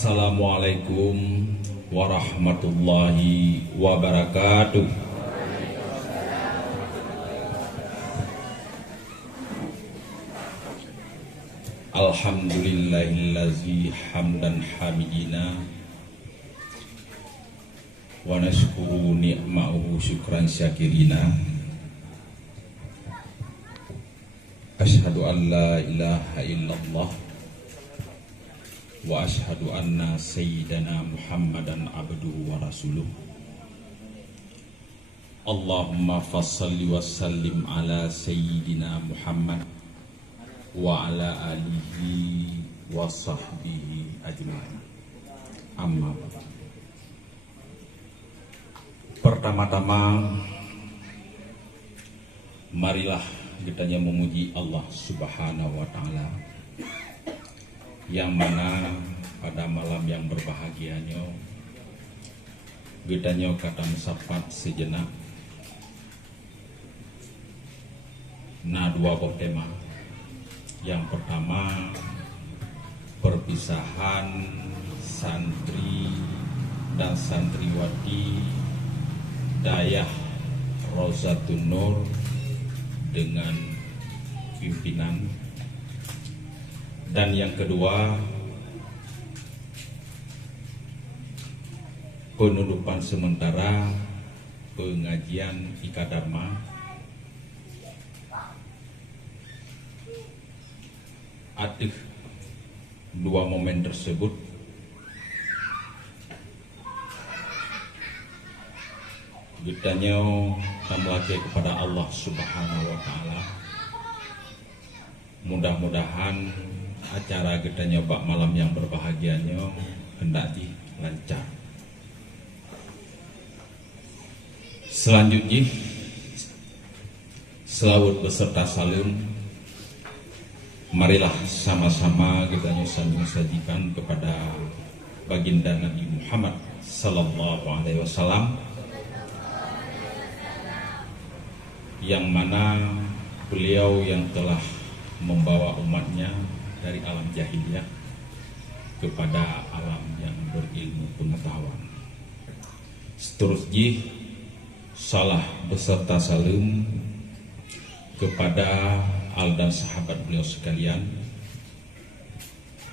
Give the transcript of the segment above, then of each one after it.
Assalamualaikum warahmatullahi wabarakatuh. Alhamdulillahillazi hamdan hamidina wa nashkuru ni'ma'uhu syukran syakirina. Asyhadu an la ilaha illallah wa asyhadu anna sayyidana Muhammadan abduhu wa rasuluh. Allahumma fassalli wa sallim ala sayyidina Muhammad wa ala alihi wa sahbihi ajma'in. Amma ba'd. Pertama-tama marilah kita memuji Allah Subhanahu wa taala, yang mana pada malam yang berbahagianya kita kata mesapat sejenak na dua tema. Yang pertama, perpisahan santri dan santriwati Dayah Rozatun Nur dengan pimpinan. Dan yang kedua, penutupan sementara pengajian Ika Dharma aduh dua momen tersebut kitanya tamlake kepada Allah Subhanahu wa taala. Mudah-mudahan acara kita nyoba malam yang berbahagianya hendak lancar. Selanjutnya selawat beserta salam, marilah sama-sama kita sajikan kepada baginda Nabi Muhammad sallallahu alaihi wasallam, yang mana beliau yang telah membawa umatnya dari alam jahiliyah kepada alam yang berilmu pengetahuan. Seterusnya salah beserta salam kepada al dan sahabat beliau sekalian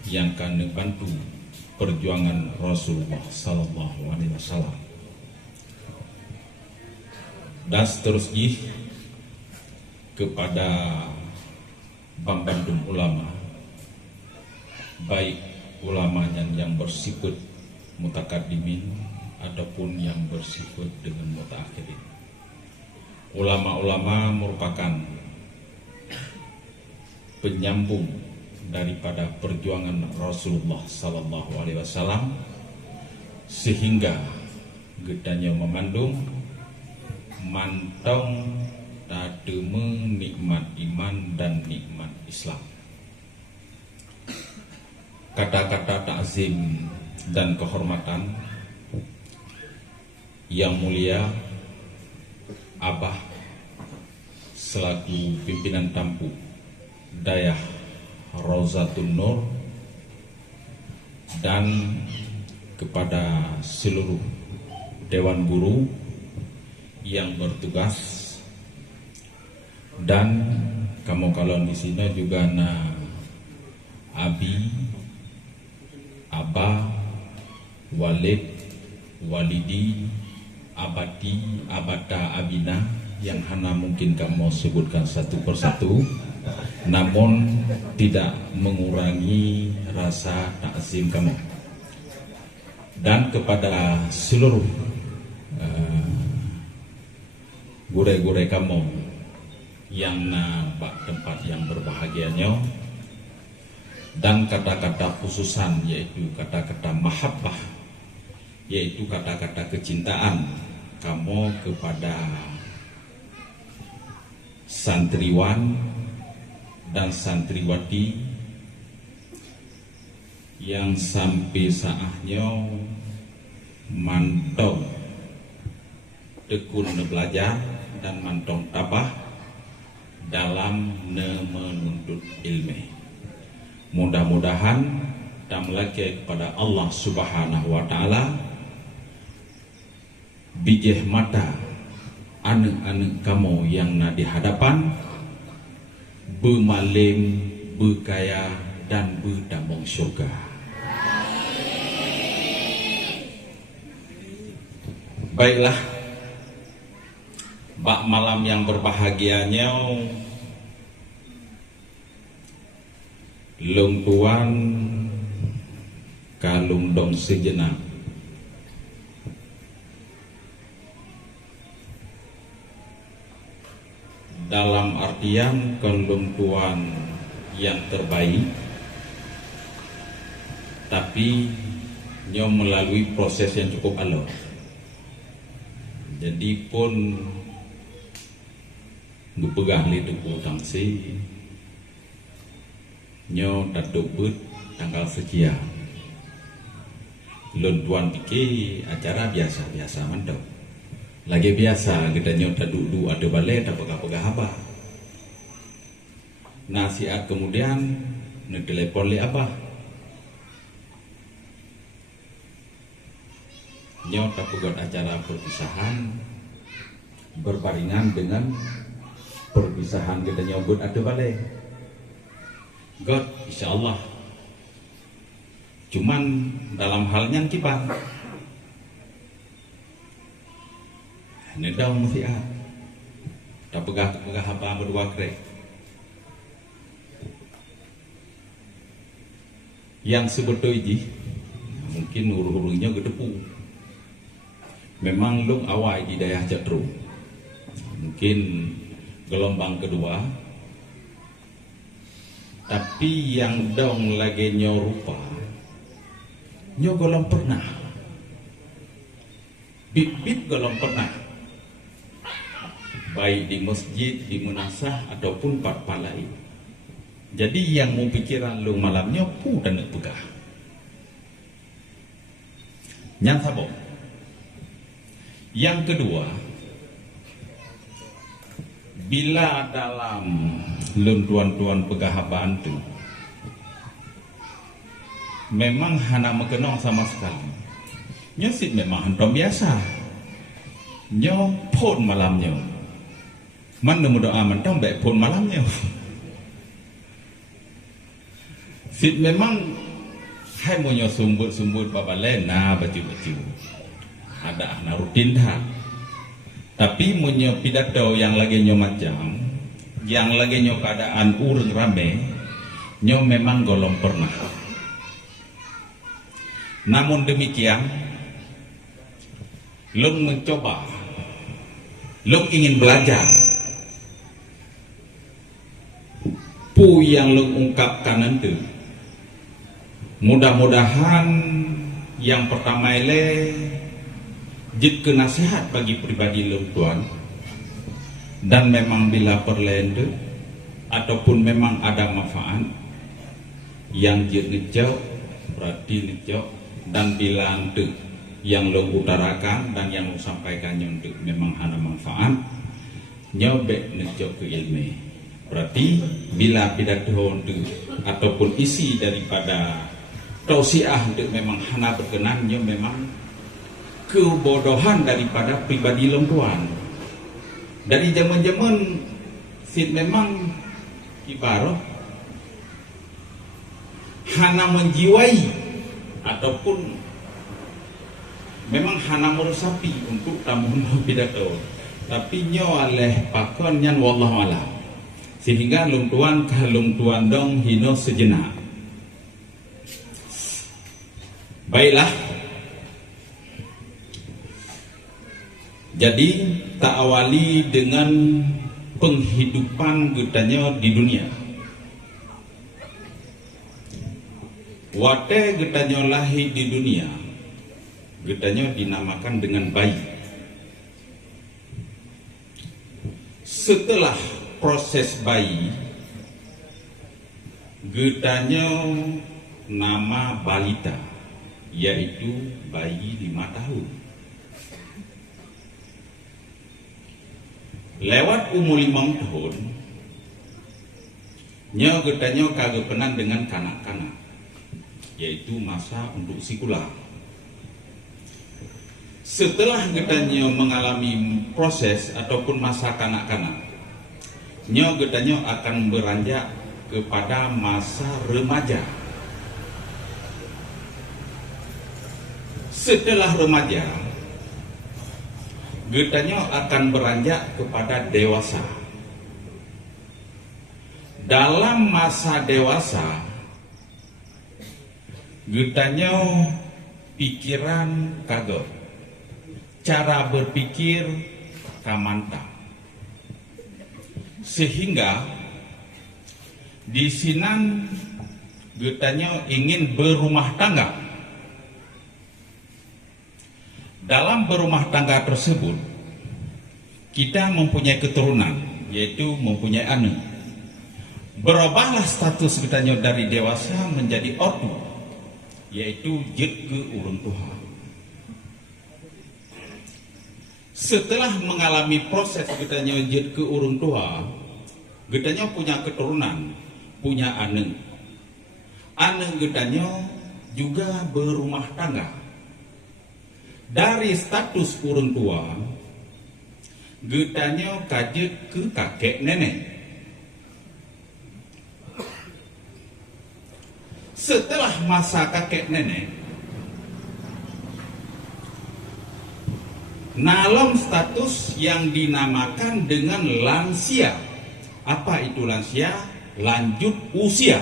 yang akan membantu perjuangan Rasulullah sallallahu alaihi wasallam. Dan seterusnya kepada Bambandum ulama, baik ulamanya yang bersifat mutakaddimin ataupun yang bersifat dengan mutaakhirin. Ulama-ulama merupakan penyambung daripada perjuangan Rasulullah sallallahu alaihi wasallam, sehingga gedanya memandung mantong tademe nikmat iman dan nikmat Islam. Kata-kata takzim dan kehormatan yang mulia Abah selaku pimpinan tampu Dayah Rozatun Nur, dan kepada seluruh dewan guru yang bertugas, dan kamu kalau di sini juga Abi, Abah, Walid, Walidi, Abati, Abata, Abina, yang hana mungkin kamu sebutkan satu persatu, namun tidak mengurangi rasa takzim kamu. Dan kepada seluruh gure-gure kamu yang tempat yang berbahagianya, dan kata-kata khususan yaitu kata-kata mahabbah, yaitu kata-kata kecintaan kamu kepada santriwan dan santriwati yang sampai saatnya mantong tekun belajar dan mantong tabah dalam menuntut ilmu. Mudah-mudahan dan melaki kepada Allah Subhanahu wa taala bijih mata anak-anak kamu yang na di hadapan bermalim, berkaya dan berdamong syurga. Baiklah, bak malam yang berbahagianya Long tuan kalung dong sejenak dalam artian kalung tuan yang terbaik, tapi nyo melalui proses yang cukup alot. Jadi pun berpegang li tuku tangsi nyo datuk but tanggal sekian. Lun tuan pikir acara biasa-biasa mantap. Lagi biasa kita nyo duduk ada balai tak pegah-pegah apa. Nasihat kemudian ne telepon li apa. Nyo tak pegot acara perpisahan berbarengan dengan perpisahan kita nyobot ada balai. God, insyaallah. Cuman dalam halnya kibar. Nedang mesti tak pegah apa berdua krek. Yang sebetulnya mungkin huru-hurunya gedepu. Memang lu awal di daerah Jatru. Mungkin gelombang kedua. Tapi yang dong lagi nyorupa golong pernah. Bit-bit golong pernah. Baik di masjid, di munasah ataupun part-part lain. Jadi yang mau pikiran lu malamnya pu dan pegah. Yang sabok. Yang kedua, bila dalam lun tuan-tuan pegahabaan tu memang hana mekenong sama sekali. Nyosit memang hentom biasa. Nyo pun malamnya. Mana mudoa mentom baik pun malamnya. Sit memang hai mo nyo sumbut-sumbut babalen na baju-baju. Ada na rutin dah. Tapi munyo pidato yang lagi nyo macam, yang lagi nyo keadaan urang rame, nyo memang golong pernah. Namun demikian, lung mencoba, lung ingin belajar. Pu yang lung ungkapkan nanti, mudah-mudahan yang pertama ile jika nasihat bagi pribadi lung tuan, dan memang bila perlende ataupun memang ada manfaat yang jid ngejauh berarti ngejauh, dan bila ante yang lung utarakan dan yang lung sampaikan untuk memang ada manfaat nyobek ngejauh ke ilmu, berarti bila pidato untuk ataupun isi daripada tausiah untuk memang hana berkenan nyo memang kebodohan daripada pribadi lung tuan. Dari zaman-zaman sit memang ibarat hana menjiwai ataupun memang hana meresapi untuk tamu pidato, tapi nyo oleh pakon nyan wallahu alam, sehingga lung tuan kalung tuan dong hino sejenak. Baiklah, jadi tak awali dengan penghidupan getanya di dunia. Wate getanya lahir di dunia, getanya dinamakan dengan bayi. Setelah proses bayi, getanya nama balita, yaitu bayi 5 tahun. Lewat umur 5 tahun, nyo getanya kagak penan dengan kanak-kanak. yaitu masa untuk sekular. Setelah getanya mengalami proses ataupun masa kanak-kanak, getanya akan beranjak kepada masa remaja. Setelah remaja, getanya akan beranjak kepada dewasa. Dalam masa dewasa, getanya pikiran kaget, cara berpikir kamanta, sehingga di sini getanya ingin berumah tangga. Dalam berumah tangga tersebut, kita mempunyai keturunan, yaitu mempunyai anak. Berubahlah status getanya dari dewasa menjadi ortu, yaitu jet ke urang tua. Setelah mengalami proses getanya jet ke urang tua, getanya punya keturunan, punya anak. Anak getanya juga berumah tangga. Dari status urang tua, getanya kajet ke kakek nenek. Setelah masa kakek nenek, dalam status yang dinamakan dengan lansia. Apa itu lansia? Lanjut usia.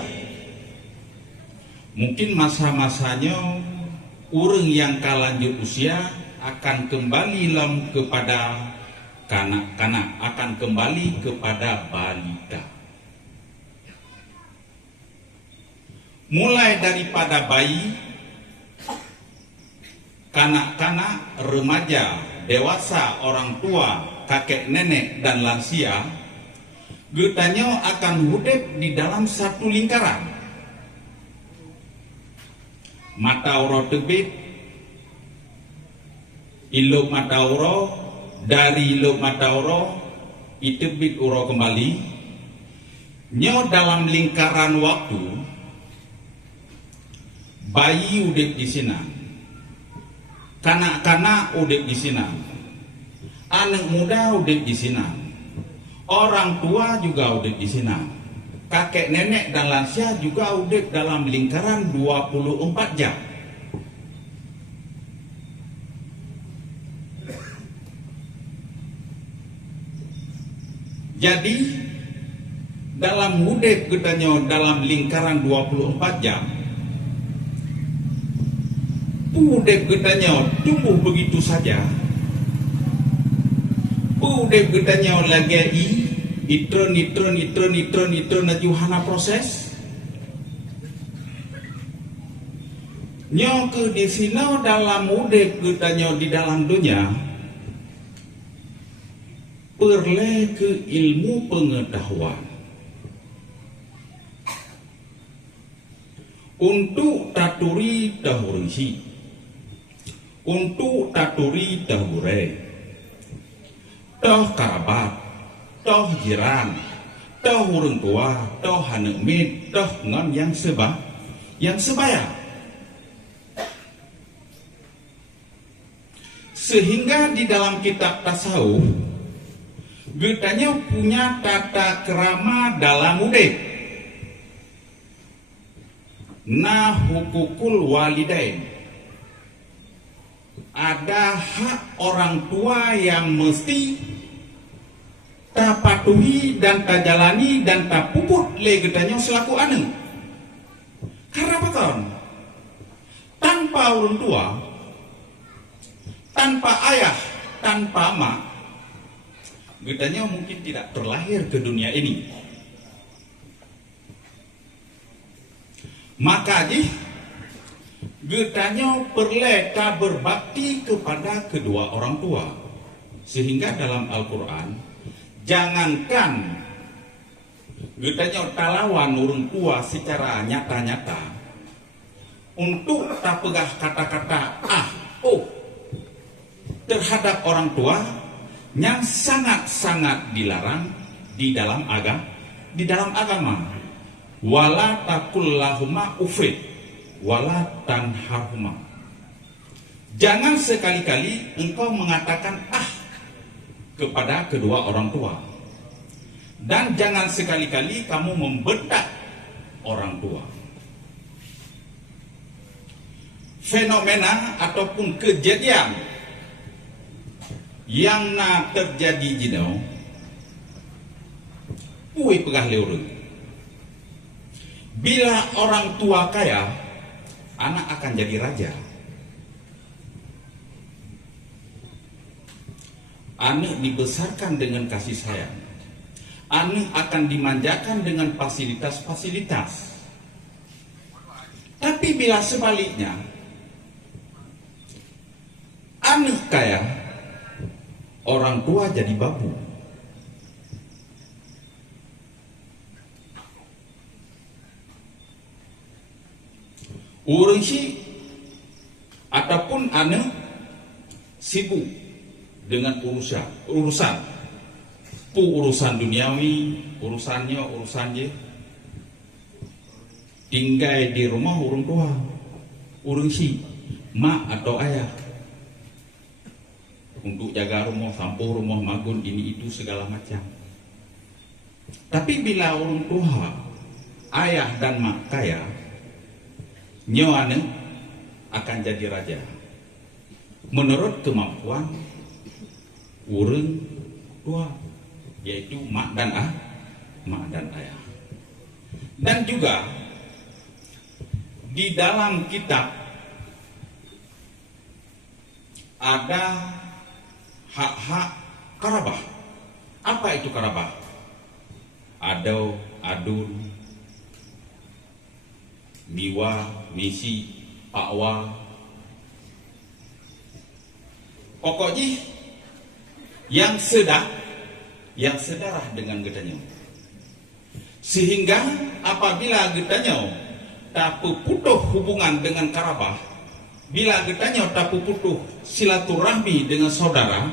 Mungkin masa-masanya orang yang lanjut usia akan kembali kepada kanak-kanak, akan kembali kepada balita. Mulai daripada bayi, kanak-kanak, remaja, dewasa, orang tua, kakek nenek, dan lansia, getanya akan hidup di dalam satu lingkaran. Mata uro tebit, ilok mata uro, dari ilok mata uro, itebit uro kembali. Dalam lingkaran waktu, bayi udip di sini, kanak-kanak udip di sini, anak muda udip di sini, orang tua juga udip di sini, kakek nenek dan lansia juga udip dalam lingkaran 24 jam. Jadi dalam udip getanya dalam lingkaran 24 jam, udip getanya tumbuh begitu saja. Udip getanya lagi itron najuhana proses. Ke di sini dalam udip getanya di dalam dunia, perle ke ilmu pengetahuan untuk taturi tahurisi, untuk taturi tahure, toh karabat, toh jiran, toh urang tua, toh anak mit, toh ngon yang sebaya. Sehingga di dalam kitab tasawuf, getanya punya tata kerama dalam udip. Nah hukukul walidain, ada hak orang tua yang mesti tak patuhi dan tak jalani dan tak puput le getanya selaku anak. Karena apa kan? Tanpa orang tua, tanpa ayah, tanpa mak, getanya mungkin tidak terlahir ke dunia ini. Maka getanya perleka berbakti kepada kedua orang tua. Sehingga dalam Al-Quran, jangankan getanya talawan orang tua secara nyata-nyata, untuk tak pegah kata-kata terhadap orang tua yang sangat-sangat dilarang di dalam agama. Wala takul lahuma ufid wala tanharhuma. Jangan sekali-kali engkau mengatakan kepada kedua orang tua. Dan jangan sekali-kali kamu membentak orang tua. Fenomena ataupun kejadian yang terjadi jino pui pegah leurung. Bila orang tua kaya, anak akan jadi raja. Anak dibesarkan dengan kasih sayang. Anak akan dimanjakan dengan fasilitas-fasilitas. Tapi bila sebaliknya, anak kaya, orang tua jadi babu. Urang si ataupun anak sibuk dengan urusan duniawi, urusan je tinggal di rumah orang tua, urang si mak atau ayah untuk jaga rumah, sampo rumah, magun ini itu segala macam. Tapi bila orang tua, ayah dan mak kaya, nyawane akan jadi raja menurut kemampuan urang tua, yaitu mak dan ayah. Dan juga di dalam kitab ada hak-hak karabah. Apa itu karabah? Ado, adun, miwa, misi, pakwa. Pokoknya yang sedarah dengan gedanyo. Sehingga apabila gedanyo tak putuh hubungan dengan karabah, bila gedanyo tak putuh silaturahmi dengan saudara,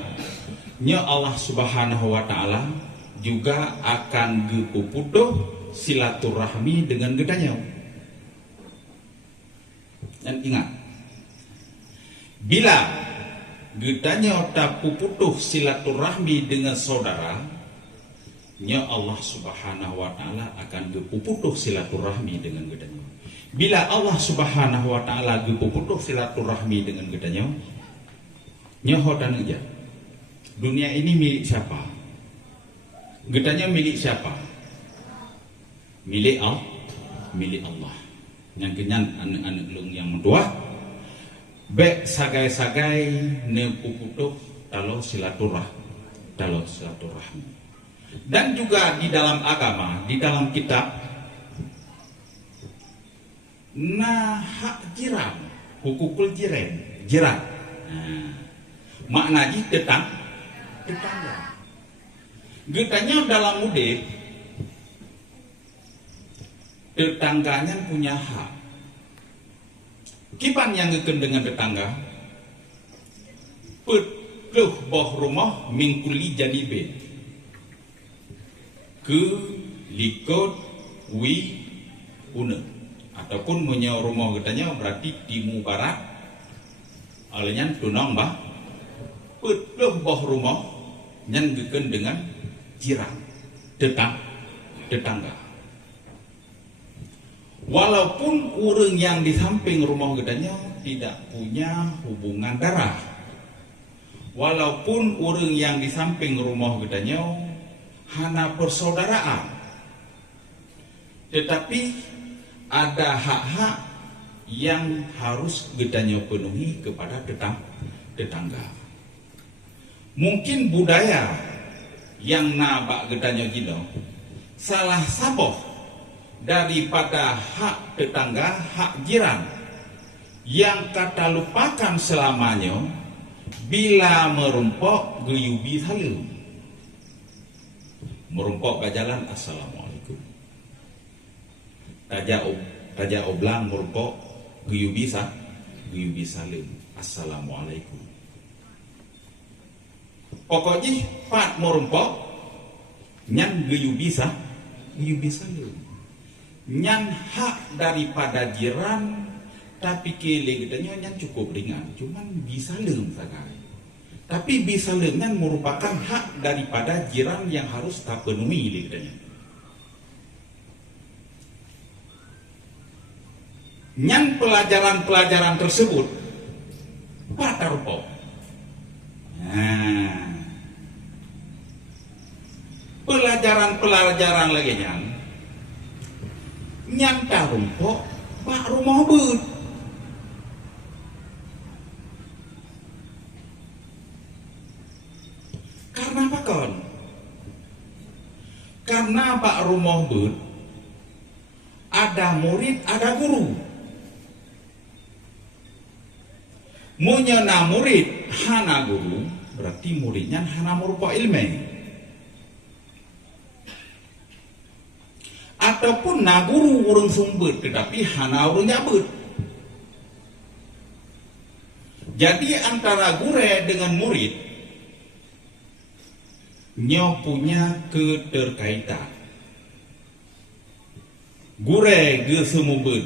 nya Allah Subhanahu wa taala juga akan putuh silaturahmi dengan gedanyo. Dan ingat, bila gedanyo tak putuh silaturahmi dengan saudara, nya Allah Subhanahu wa taala akan putuh silaturahmi dengan gedanyo. Bila Allah Subhanahu wa taala putuh silaturahmi dengan gedanyo, nya hodan aja. Dunia ini milik siapa? Gedanyo milik siapa? Milik Allah. Yang kenyan anak-anak lung yang mentua, bek sagai-sagai ne puputuh talo silaturahmi. Dan juga di dalam agama, di dalam kitab, hak jiran, hukukul jiran. Maknanya tetangga. Getanya dalam mudik, tetangganya punya hak. Kipan yang ngeken dengan tetangga, petluh boh rumah mingkuli janibe ke likot wi une, ataupun punya rumah getanya berarti timu barat alenya tunang bah petluh boh rumah yang ngeken dengan jiran tetangga. Walaupun orang yang di samping rumah gedanya tidak punya hubungan darah, walaupun orang yang di samping rumah gedanya hana persaudaraan, tetapi ada hak-hak yang harus gedanya penuhi kepada tetangga. Mungkin budaya yang nabak gedanya gino salah saboh daripada hak tetangga, hak jiran yang kata lupakan selamanya bila merumpok geyubi salim. Merumpok ke jalan, assalamualaikum. Taja oblang merumpok geyubi salim, assalamualaikum. Pokoknya pat merumpok nyan geyubi salim. Nyan hak daripada jiran Tapi kele katanya yang cukup ringan, cuman bisa lem sakai. Tapi bisa lemnya merupakan hak daripada jiran yang harus tak penuhi katanya. Yang pelajaran-pelajaran tersebut pada rupa. Nah, pelajaran-pelajaran lagi yang tarumpok pak rumah bud. Karena apa kon? Karena pak rumah bud ada murid, ada guru. Munyana murid hana guru, berarti muridnya hana merupa ilmu. Ataupun na guru urang sumber tetapi hana urang nyabut. Jadi antara guru dengan murid nyo punya keterkaitan. Guru ge semubut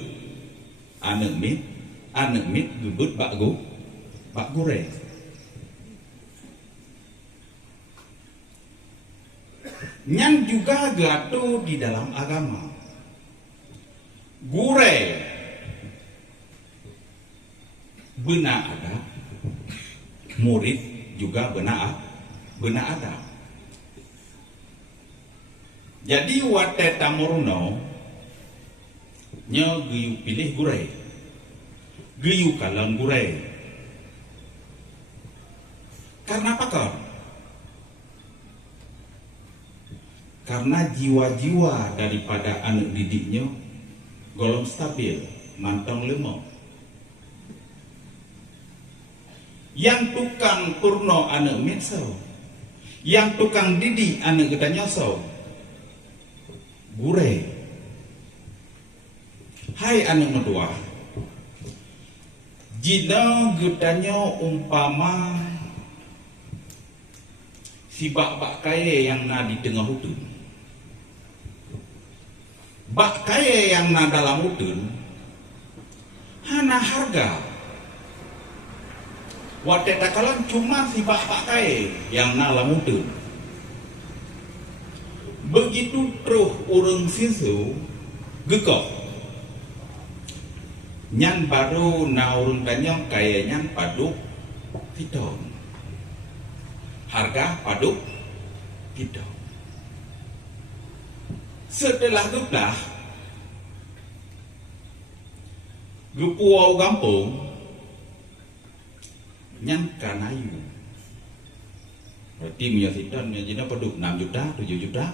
anak mit gebut bak gure. Yang juga gato di dalam agama. Gure benar ada, murid juga benar ada. Jadi wate tamuruno nyo giyu pilih gure, giyu kalang gure. Karena apa kau? Karena jiwa-jiwa daripada anak didiknya golong stabil, mantong lemah. Yang tukang purno anak mitsau, yang tukang didik anak kita nyosau, gure. Hai anak medua, jina getanya umpama si bak kaya yang na di tengah hutan. Bak kaya yang na dalam hutan hana harga. Wate takalan cuma si bak kaya yang na dalam hutan. Begitu terus urang sisu gekok. Nyan baru na urang tanya kaya nyan paduk piton. Harga paduk tidak. Setelah geplah gepuau gampung yang kanayu. Berarti miasitan jadinya paduk 6 juta, 7 juta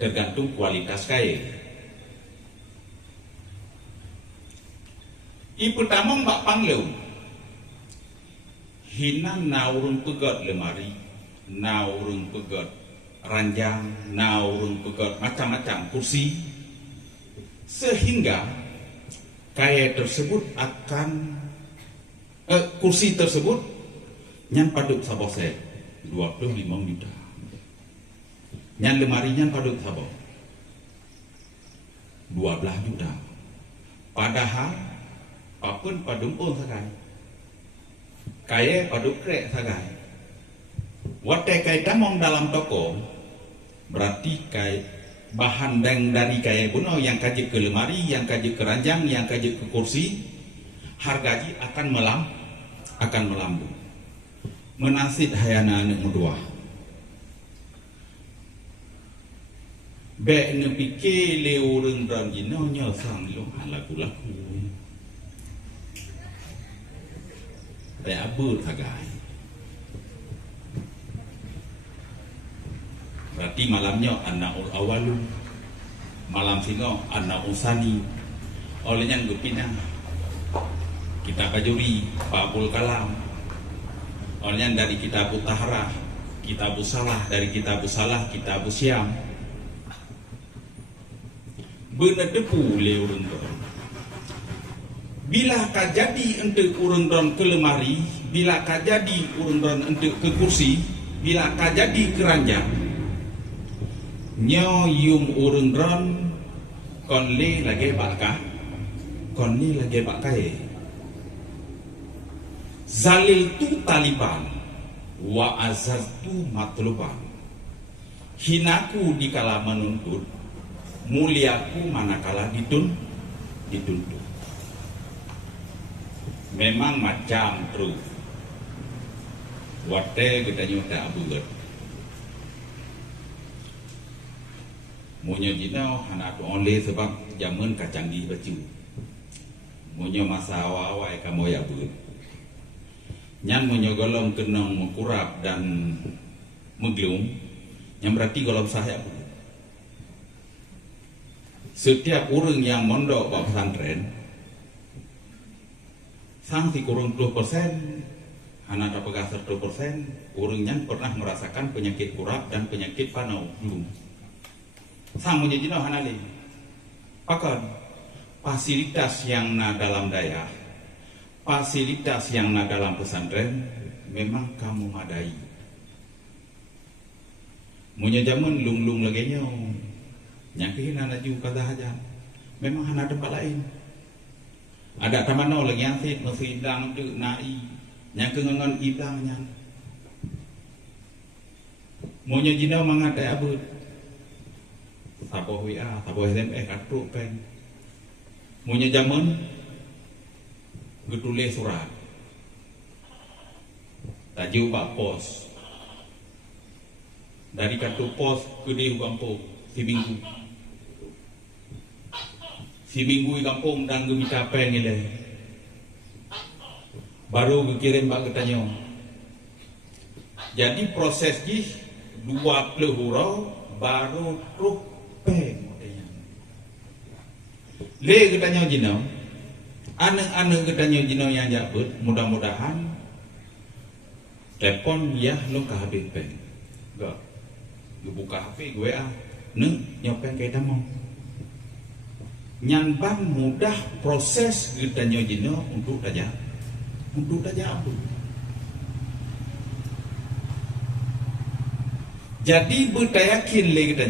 tergantung kualitas kain. Pertama mbak pangleu hina naurung pegat lemari, naurung pegat ranjang, naurung pegat macam-macam kursi, sehingga kaya tersebut akan kursi tersebut nyan paduk sabok set 25 juta, nyan lemari nyan paduk sabok 12 juta, padahal apun padung pun sakai kaya paduk krek sagai. Wate kaya tamong dalam toko berarti kaya bahan dari kaya buno yang kaji ke lemari, yang kaji ke ranjang, yang kaji ke kursi, harganya akan melambung. Menasid hayana anak mudua. Bek ne pikir leureng dan jino nyosang lo laku-laku. Bek abur sagai. Berarti malamnya anak awalu, malam singo anak usani. Olehnya gupina kita kajuri Babul Kalam. Olehnya dari kitab Taharah, kitab Salah, dari kitab Salah, kitab Siam. Benar depu le urang don. Bila kajadi untuk urang don ke lemari, bila kajadi urang don untuk ke kursi, bila kajadi ke ranjang, nyo yum urang don kon le lagi bakah kon ni lagi pakai zalil tu taliban wa azaz tu matluban, hinaku dikala menuntut, muliaku manakala dituntut. Memang macam terus wate kita nyuta abugat munyo jino hana tu only sebab zaman kacanggih baju munyo masa awal kamu ya bugat nyan munyo golong kenong mengkurap dan meglum yang berarti golong sahaya bugat. Setiap orang yang mondok bak pesantren sang si kurang 20%, anak dapat gasar 20%, orangnya pernah merasakan penyakit kurap dan penyakit panau belum. Sang menjadi hanali. Pakan fasilitas yang na dalam daya, fasilitas yang na dalam pesantren memang kamu madai. Munya zaman lung lagi nyo, nyakihin anak juga kata aja, memang anak tempat lain. Ada tamano lagi yang sit masih idang tu nai yang kengangan idangnya. Monya jinau mangatai abut. Saboh WA, saboh SMS kartu pen. Monya zaman getulis surat. Tajuk pak pos. Dari kartu pos ke di kampung si minggu. Si minggu di kampung dan gemita pen ni le. Baru kirim bak ketanya. Jadi proses ji 20 hurau baru truk pen. Le ketanya jino. Ane ketanya jino yang jabut, mudah-mudahan telepon ya lu ke habis pen. Gak. Gue buka HP gue nyopen kayak damong. Nyambang mudah proses kita nyojino untuk aja apa. Jadi bertayakin le kita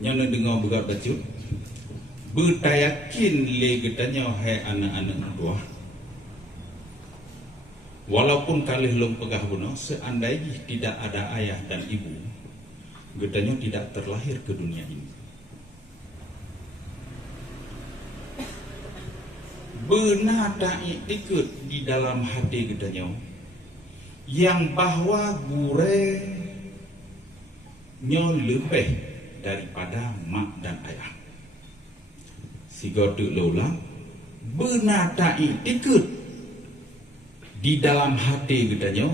nyono dengar buka baju bertayakin le kita hai anak-anak tua. Walaupun kalih long pegah buno, seandainya tidak ada ayah dan ibu, gedanya tidak terlahir ke dunia ini. Benar tak ikut di dalam hati gedanya yang bahwa gure nyo lebih daripada mak dan ayah. Si goduk lola benar tak ikut di dalam hati gedanya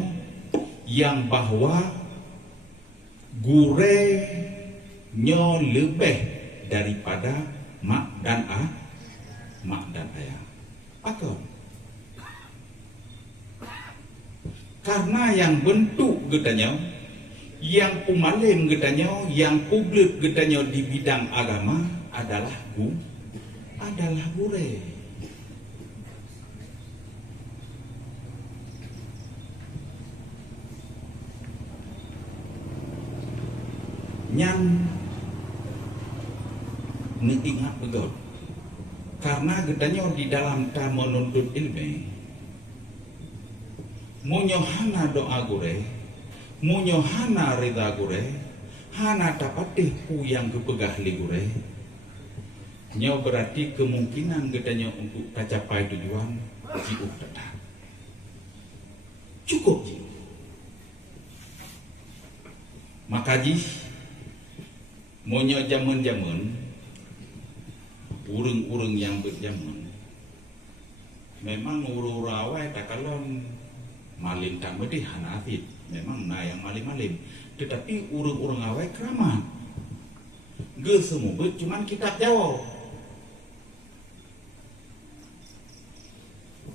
yang bahwa gure nyo lebih daripada mak dan ayah. Apa? Karena yang bentuk gedanya, yang pumalim gedanya, yang publik gedanya di bidang agama adalah gure. Yang ingat betul. Karena gedanya di dalam ta menuntut ilmu, munyohana doa gure, munyohana rida gure, hana tapatih yang kepegah li gure. Nyo berarti kemungkinan gedanya untuk tercapai tujuan jiuh tetap. Cukup jiuh. Maka monyo zaman-zaman urung-urung yang berjaman memang urawai takalon malim tak medih hanafit memang na yang malim-malim, tetapi urung-urung awai keramat ge semua cuman kitab Jawa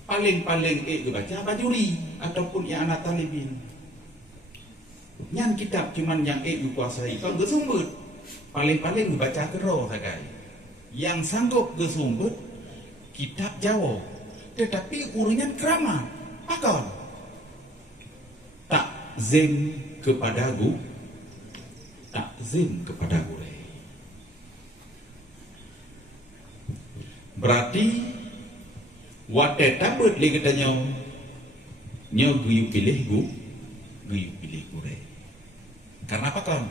paling-paling baca bajuri ataupun yang anak talibin yang kitab cuman yang dikuasai kalau ge sumbut paling-paling baca kero sakai yang sanggup gesumbut kitab Jawa, tetapi urunya keramat, akal takzim kepada gure. Berarti wate tabut li kita nyo guyu pilih gure. Karena apa kan?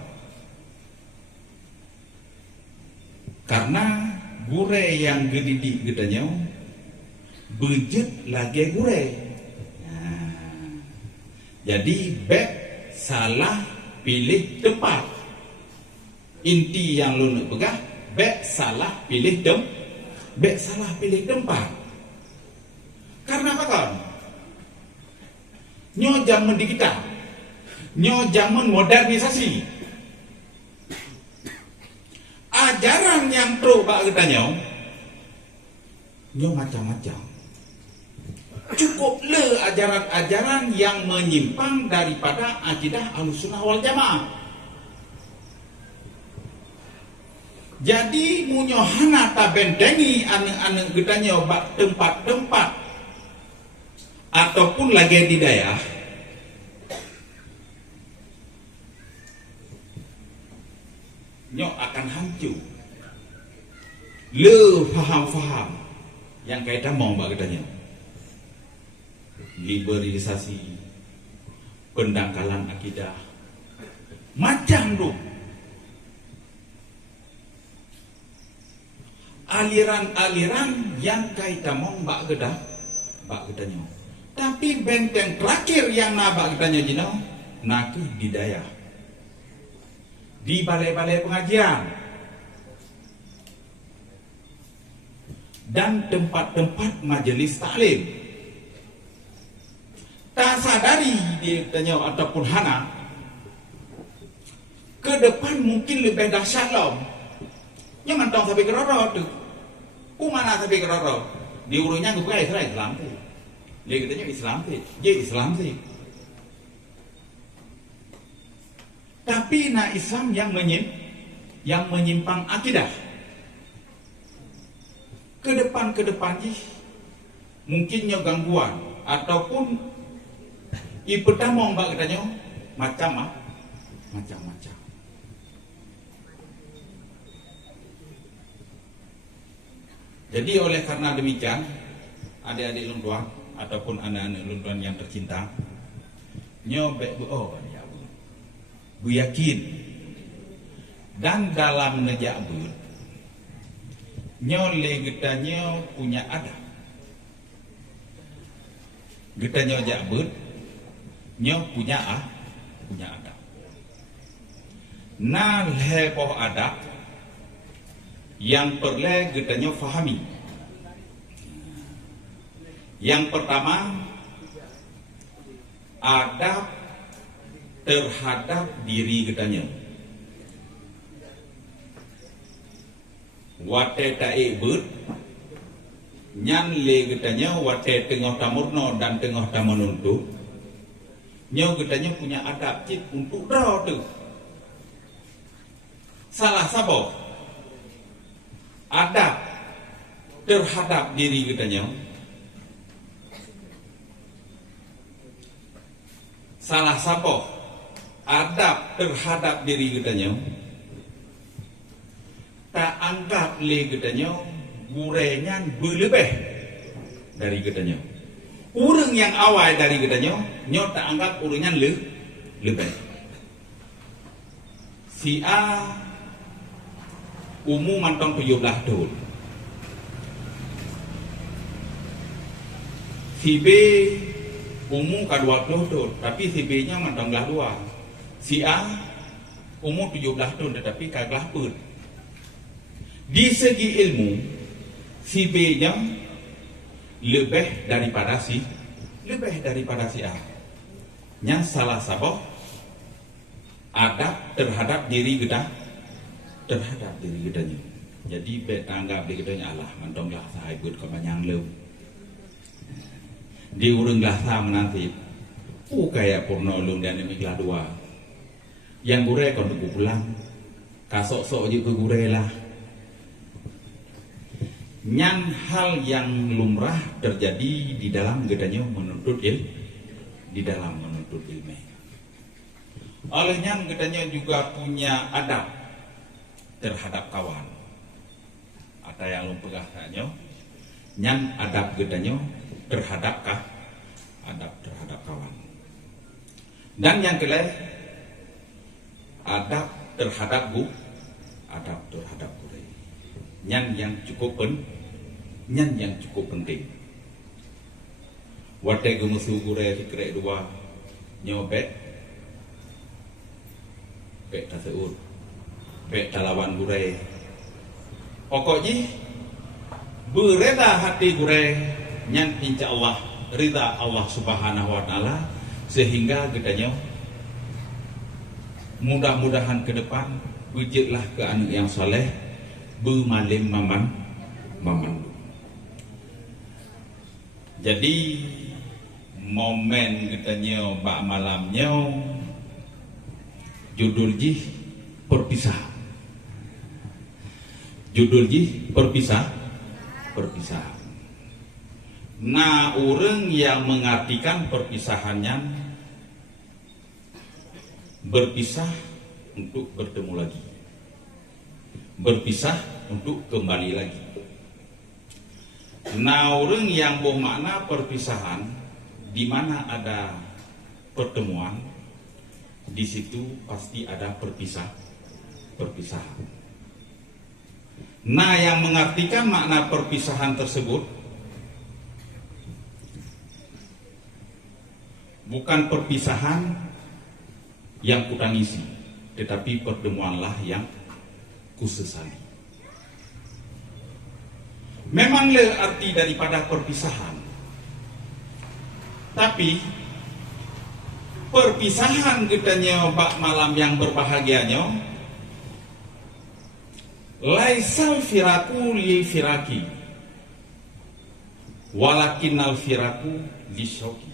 Karena gure yang gedidik kita bejet lagi gure. Nah, jadi bek salah pilih tempat. Inti yang lu nak pegah, bek salah pilih tempat. Karena apa kan? Nyo zaman digital, nyo zaman modernisasi. Ajaran yang pro bak kita nyo macam-macam. Cukup le ajaran-ajaran yang menyimpang daripada akidah Ahlussunnah wal Jamaah. Jadi munyo hana ta bentengi anak-anak kita nyo bak tempat-tempat ataupun lagi di daerah, nyok akan hancur. Le faham-faham yang kaitan mau mbak katanya liberalisasi, pendangkalan akidah, macam tu aliran-aliran yang kaitan mau mbak katanya. Tapi benteng terakhir yang nabak katanya jino, nak di daya, di balai-balai pengajian dan tempat-tempat majelis taklim. Tak sadari dia tanya ataupun hana, ke depan mungkin lebih dahsyat lom. Yang mentang sampai kerorot tu, mana sampai kerorot? Di urutnya gue bukan Islam tu. Dia katanya Islam sih. Tapi Islam yang menyimpang akidah. Ke depan mungkinnya gangguan ataupun pertama mbak katanya macam-macam. Jadi oleh karena demikian, adik-adik luntuan ataupun anak-anak luntuan yang tercinta, nyobek bu yakin dan dalam nejabut nyole getanya punya adab. Getanya jabut nyo punya adab. Nah lepoh adab yang perlu getanya fahami. Yang pertama, adab terhadap diri kitanya. Wate taibut nyan le kitanya wate tengah tamurno dan tengah tamanuntu. Nyo kitanya punya adab cip untuk dah tu. Salah sabo. Adab terhadap diri kitanya. Salah sabo adab terhadap diri kitanya tak anggap le kitanya gurenya berlebih dari kitanya. Orang yang awal dari kitanya nyo tak anggap orangnya lebih. Si A umum mantong 17 tahun. Si B umur ke 20 tahun, tapi si B-nya mantong kelas 2. Si A umur 17 tahun tetapi ke kelas 4. Di segi ilmu, si B-nya lebih daripada si A. Yang salah sabo adab terhadap diri kita, Jadi betanggap diri kita Allah mantong lah saya ikut kemanyang leu. Di urang lasa menanti kayak purno ulung dan demi kelas 2 yang gure kon tuku pulang kasok-sok je ke gure lah. Nyan hal yang lumrah terjadi di dalam gedanya menuntut ilmu. Olehnya gedanya juga punya adab terhadap kawan. Ada yang lumpegah nyan adab gedanyo terhadap adab terhadap kawan. Dan yang kelima, adab terhadap adab terhadap guru. Nyan yang cukup penting. Wate gemusu guru fikre dua nyobet pek taseur pek talawan guru. Pokoknya bereda hati guru nyan insya Allah rida Allah Subhanahu wa taala, sehingga gedanya mudah-mudahan ke depan wujudlah ke anak yang saleh bermalim mamandu. Jadi momen gedanya bak malamnya judul jih perpisahan. Judul jih perpisahan. Nah, orang yang mengartikan perpisahannya berpisah untuk bertemu lagi, berpisah untuk kembali lagi. Nah, orang yang bermakna perpisahan, di mana ada pertemuan, di situ pasti ada perpisahan. Nah, yang mengartikan makna perpisahan tersebut bukan perpisahan yang kutangisi, tetapi pertemuanlah yang kusesali. Memanglah arti daripada perpisahan, tapi perpisahan kitanya bak malam yang berbahagianya laisal firaku lil firaki walakinnal firaku lisyauki.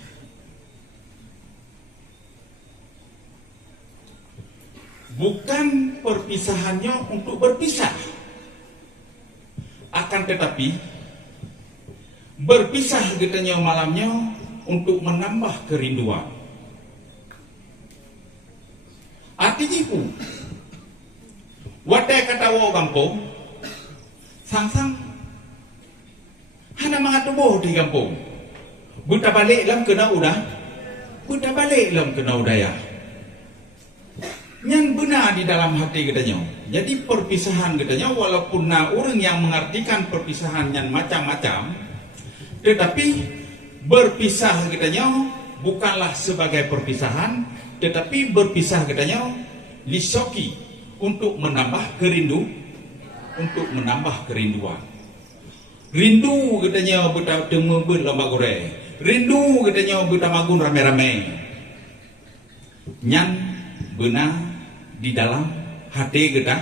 Bukan perpisahannya untuk berpisah, akan tetapi berpisah kitanya malamnya untuk menambah kerinduan. Artinya itu, wadah kata wo kampung, sang hana mengatubuh di kampung, buta balik lam kena udah, buta balik lam kena udaya. Yang benar di dalam hati katanya. Jadi perpisahan katanya, walaupun orang yang mengartikan perpisahan yang macam-macam, tetapi berpisah katanya bukanlah sebagai perpisahan, tetapi berpisah katanya lisoki, untuk menambah kerinduan. Rindu katanya bertemu berlomba gore, rindu katanya bertamagun rame-rame. Nyan benar di dalam hati kita,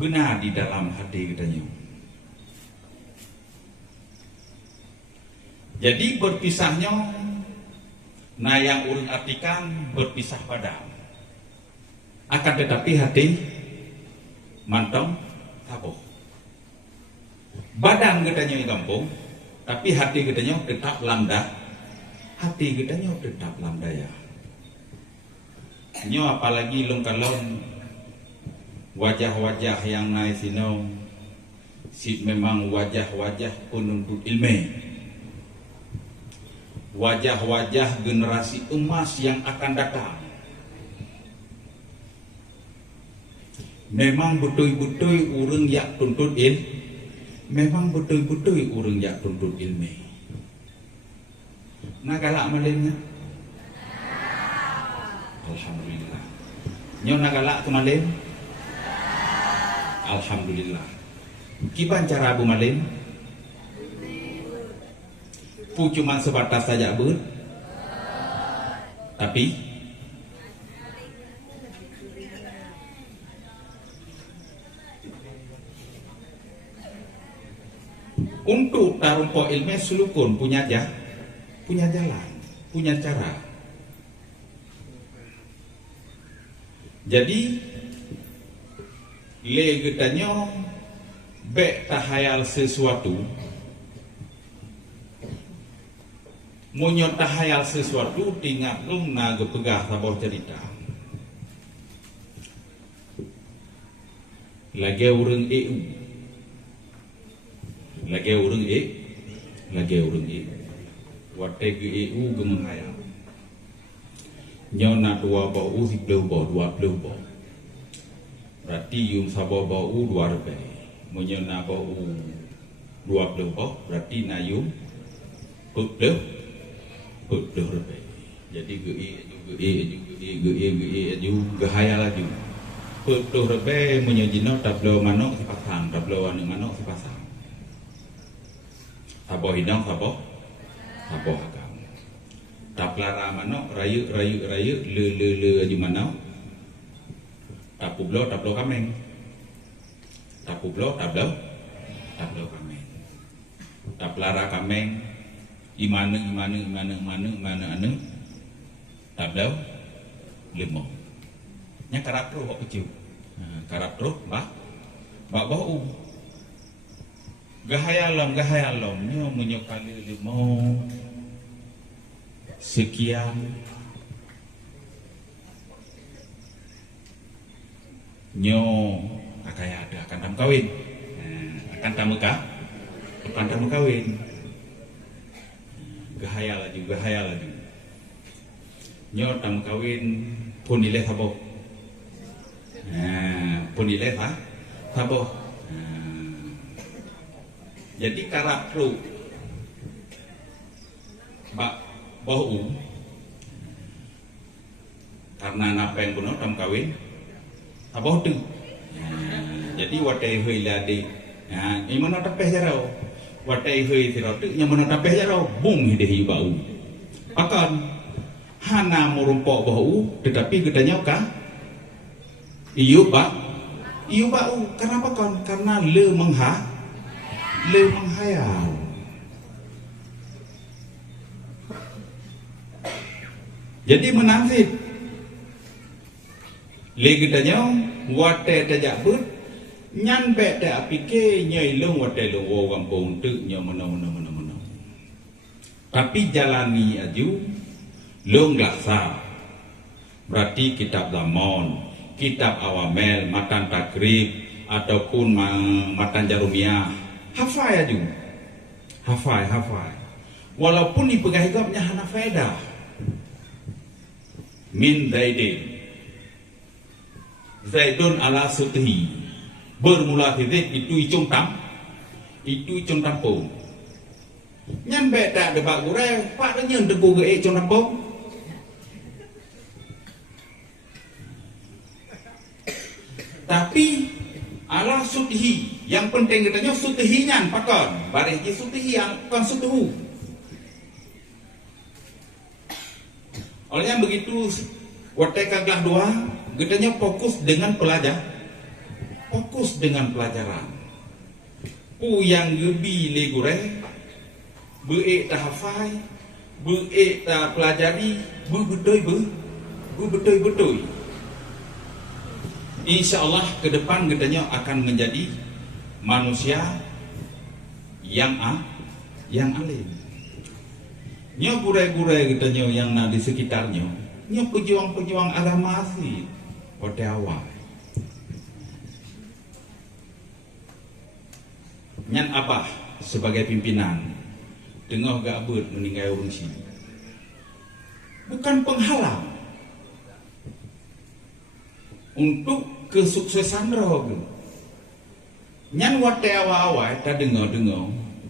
benar di dalam hati kitanya. Jadi berpisahnya, nah yang urang artikan berpisah badan, akan tetapi hati mantong taboh. Badan kitanya yang kampung, tapi hati kitanya tetap lamda, hati kitanya tetap lamdaya. Nyo apalagi long-kalong wajah-wajah yang naik sino sit memang wajah-wajah penuntut ilmu, wajah-wajah generasi emas yang akan datang. Memang betul-betul orang yang tuntut ilmu, memang betul-betul orang yang tuntut ilmu. Nah galak malimnya, alhamdulillah. Nyo nagalak tu malim, alhamdulillah. Kiban cara abu malim, pu cuma sebatas saja ber, tapi untuk tarumpo ilmu sulukun punya jalan, punya cara. Jadi le getanya bek tahayal sesuatu, munyo tahayal sesuatu tinggal lung naga pegah sabah cerita. Lagi orang EU, lagi urang wate ge u gemeng hayang nyona dua bau si bleu bau berarti yung sabo bau dua rebe menyona bau dua bleu bau berarti na yung bleu rebe jadi ge gahaya lagi bleu rebe menyojino tablo manok si pasang tablo anu manok si pasang sabo hidang sabo agam taplara manok rayu le di manok tapublo kameng tapublo kameng taplara kameng imane anu tablo lemo nya karap ro kok kecil karap ro mbak bau gahayalom nyo menyokali limo sekian nyo akaya ada akan tam kawin akan tamu kawin gahaya lagi nyo tamu kawin pun nilai sabo sabo jadi karakter bau karena napeng kuno tam kawin abah tu jadi watai hui ladi ini mana tapeh jarau watai hui tirau tu yang mana tapeh jarau bung hidehi bau akan hana merumpok bau tetapi gedanya kah iu bau kenapa kon karena le menghayal jadi menafsir le gedanya wate tajak but nyan be ta apike nyai long wate long wo kampung tu nya mana tapi jalani aju long laksa berarti kitab Lamon kitab Awamel matan takrib ataupun matan Jarumiyah hafai aju hafai walaupun di pegahigapnya hana faedah min Zaidun ala sutihi bermula titik itu icung tampung nyan beda debak gure pak nyen debu ge icung tampung tapi ala sutihi yang penting katanya sutihi nyan pakon barih ji sutihi yang kon sutuhu olehnya begitu wateka kelas 2 gedenya fokus dengan pelajaran pu yang gebi legure beek ta hafai beek ta pelajari betul insyaallah ke depan gedenya akan menjadi manusia yang alim nyo gure-gure gedenya yang di sekitarnya nyo pejuang agama asli pada awal nyan abah sebagai pimpinan tengah gak bet meninggal urung si bukan penghalang untuk kesuksesan roh nyan wate awal ta dengar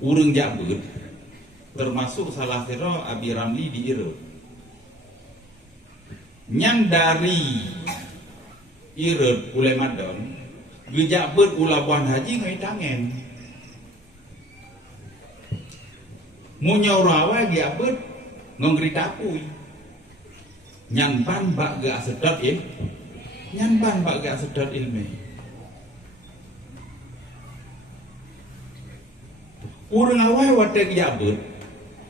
urung jabut termasuk salah siro Abi Ramli di Iro nyan dari Iro ulai madon gejabut ulabuan haji ngai tangen munyau rawa gejabut ngongri tapui nyan ban bak gak sedot ilmu urang awal wate gejabut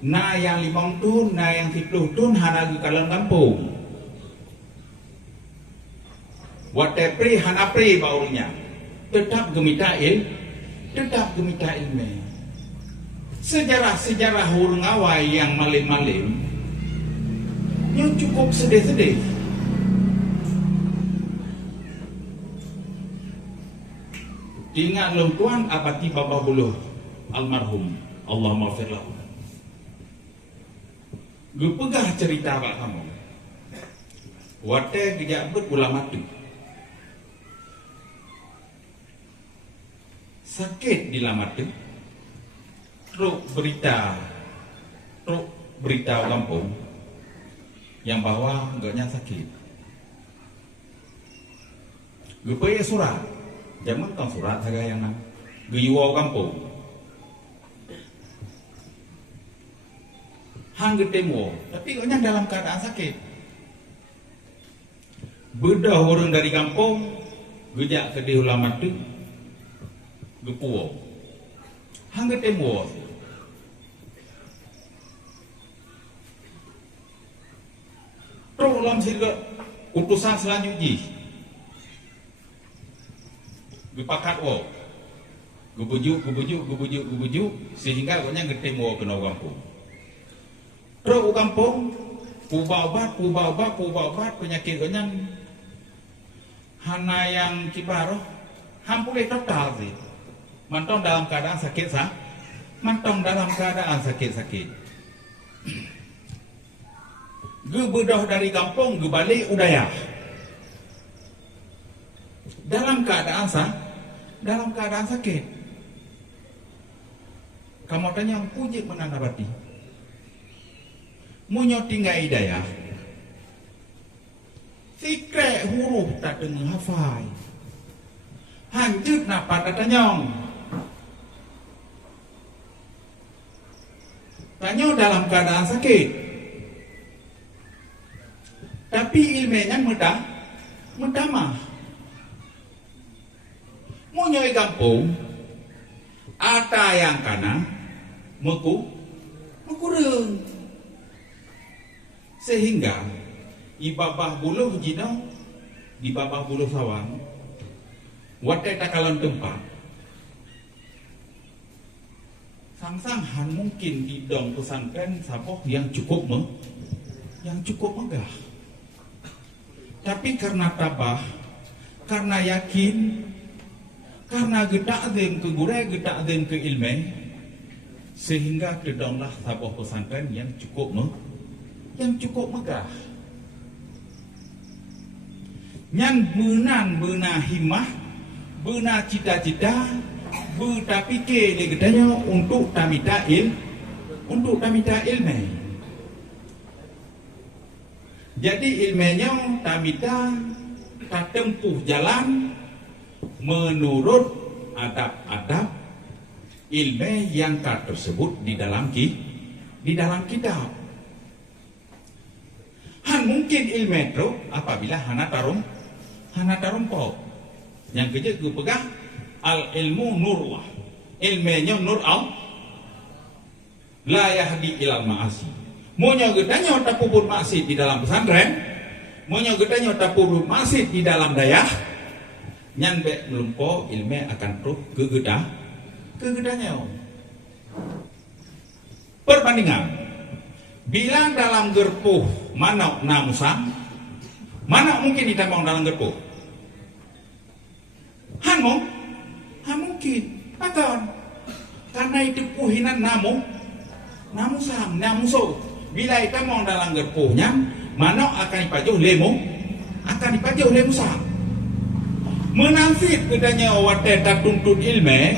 na yang 5 tahun na yang 10 tahun hana ke kalang kampung wate pri hana pri baurnya tetap gemita ilmu sejarah urang awal yang malim-malim yang cukup sedih-sedih ingat long tuan abati babah buluh almarhum, Allah maafir lahu. Gue pegah cerita pak kamu. Wate gejabat ulama tu. Sakit di lamat tu. Truk berita kampung yang bahwa enggaknya sakit. Gue pergi surat. Jangan tang surat harga yang nang. Gue yuau kampung. Hang ketemu, tapi kau dalam keadaan sakit. Bedah orang dari kampung, gejak ke di ulama tu, gepuo. Hang ketemu. Terus ulam sirga utusan selanjutnya. Gepakat wo. Gebujuk sehingga kau ketemu ke kampung. Terus kampung, ubah obat penyakit konyang hana yang kibaroh, hampir total sih. Mantong dalam keadaan sakit sah, mantong dalam keadaan sakit. Gue bedah dari kampung, gue balik udaya. Dalam keadaan sah, dalam keadaan sakit. Kamu tanya puji menanabati. Munyo tinggal hidayah. Sikre huruf tak dengar hafai. Hanjut napa tatanyong. Tanyo dalam keadaan sakit. Tapi ilmenya mudah mah. Munyo kampung. Ada yang kanan mekurung. Sehingga ibabah buluh jinau di babah buluh sawang watai takalan tempat sang-sanghan mungkin di dong pesantren saboh yang cukup megah. Tapi karena tabah, karena yakin, karena gedak dem ke gure, gedak dem ke ilmu, sehingga kedonglah saboh pesantren yang cukup megah. Nyan beuna himah, beuna cita-cita, beuna pikir gedanya untuk tamita ilmu. Jadi ilmunya tamita tak tempuh jalan menurut adab-adab ilmu yang tersebut di dalam kitab. Han mungkin ilmu itu apabila hana tarumpau. Yang kerja gue pegang al ilmu nurullah. Ilmunya nur al la yahdi ilal ma'asi. Monya gedanya tapubur maksud di dalam pesantren, monya gedanya tapubur maksud di dalam dayah. Nyanbe melumpo ilmu akan terus kegedanya. Perbandingan. Bila dalam gerpuh manok namusang, manok mungkin ditambang dalam gerpuh. Han mungkin. Akan. Karena itu puhinan namusang, namuso. Bila ditambang dalam gerpuhnya, manok akan dipajuh lemusang. Menafsir kedanya wadah tak tuntut ilmu,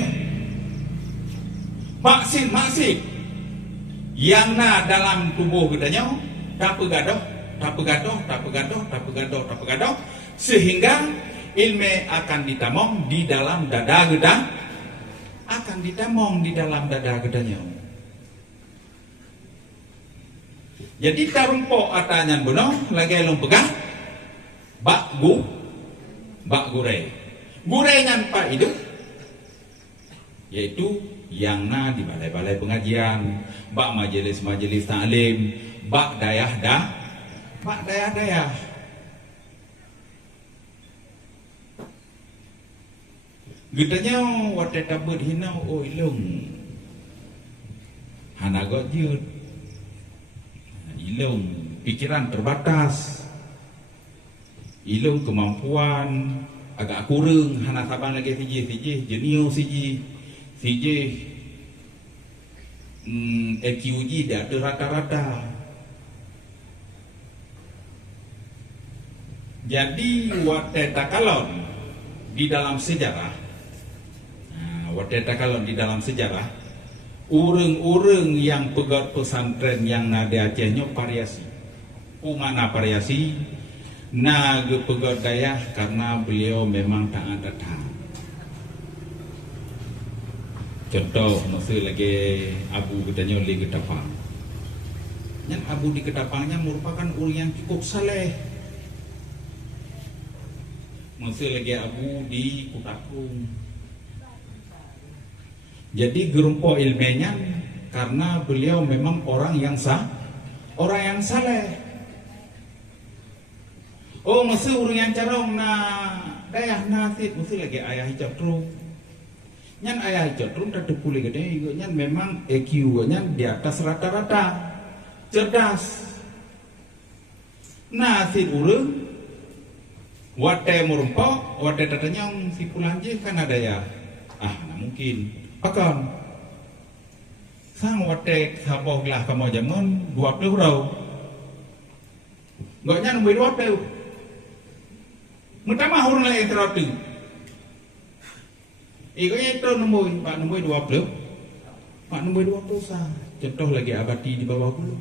maksud yang dalam tubuh gedanya tak pegadoh sehingga ilmu akan ditamong di dalam dada gedanya. Jadi tarumpo atanya beno lagi long pegah bak gurei nyanpa hidup yaitu yang di balai-balai pengajian, bak majelis-majelis ta'lim, bak dayah. Gedanya wadah tabut hinau ilung. Hanagot jud. Ilung pikiran terbatas. Ilung kemampuan agak kurang, hana saban lagi siji jenio siji EQG dia ada rata-rata. Jadi wateta kalon di dalam sejarah, wateta kalon di dalam sejarah, urang-urang yang pegat pesantren yang nada Acehnya variasi. Mana variasi? Naga pegat daya karena beliau memang tak ada datang. Contoh, masa lagi Abu katanya oleh Ketapang. Yang Abu di Ketapangnya merupakan orang yang cukup saleh. Masa lagi Abu di Kutakung. Jadi gerumpo ilmiahnya karena beliau memang orang yang orang yang saleh. Oh, masa orang yang carong na dayah nasid, masa lagi ayah hijab nyan ayah hijab tak tepuli gede, nyan memang EQ nyan di atas rata-rata, cerdas. Nasid urang, wate merumpok, wate tatanya si pulanje kan ada ya, nah mungkin, akan. Sang wate saboh lah kamu jaman 20 rau, gak nyan 20. Pertama orang lain terhati. Ikutnya itu Pak nombor 20. Pak nombor 20 sah. Contoh lagi abadi di bawah dulu.